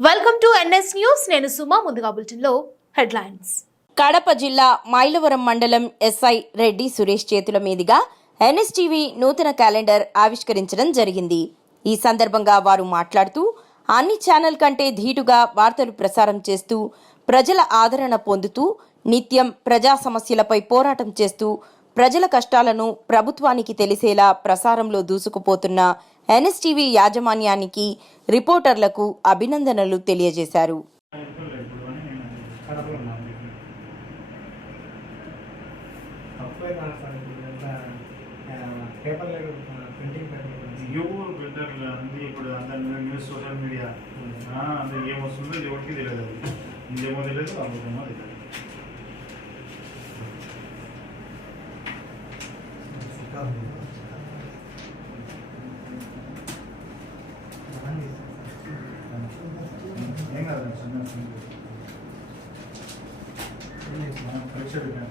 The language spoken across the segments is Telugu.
వెల్కమ్ టు ఎన్ఎస్ న్యూస్ నేను సుమా ముందుగా బులెటిన్లో హెడ్లైన్స్. కడప జిల్లా మైలవరం మండలం ఎస్ఐ రెడ్డి సురేష్ చేతుల మీదుగా ఎన్ఎస్టీవీ నూతన క్యాలెండర్ ఆవిష్కరించడం జరిగింది. ఈ సందర్భంగా వారు మాట్లాడుతూ అన్ని ఛానల్ కంటే ధీటుగా వార్తలు ప్రసారం చేస్తూ ప్రజల ఆదరణ పొందుతూ నిత్యం ప్రజా సమస్యలపై పోరాటం చేస్తూ ప్రజల కష్టాలను ప్రభుత్వానికి తెలిసేలా ప్రసారంలో దూసుకుపోతున్న ఎన్ఎస్టీవీ యాజమాన్యానికి రిపోర్టర్లకు అభినందనలు తెలియజేశారు. అంది ఇప్పుడు న్యూస్ సోషల్ మీడియా. ఏమొస్తుందో ఎవరికి తెలియదు అది. తెలియదు తెలియదు. ఏం కాదు చిన్న మనం పరీక్ష పెట్టాం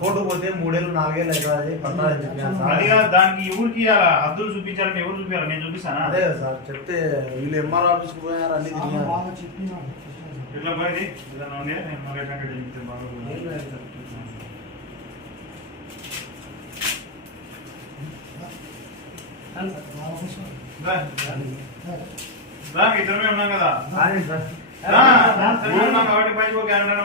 కోర్టు పోతే మూడేళ్ళు నాలుగేళ్ళు అవుతుంది అది దానికి ఎవరికి హద్దులు చూపించాలంటే ఎవరు చూపించాలి? నేను చూపిస్తానా? అదే సార్ చెప్తే వీళ్ళు ఎంఆర్ ఆఫీస్కి పోయారు అన్ని ఇట్లా పోయింది? ఏదైనా కంటే చెప్తే ఇద్దరమే ఉన్నాం కదా కానీ సార్ రా, ఇద్దరమే ఉన్నాం కాబట్టి పైకి ఒక కెమెరా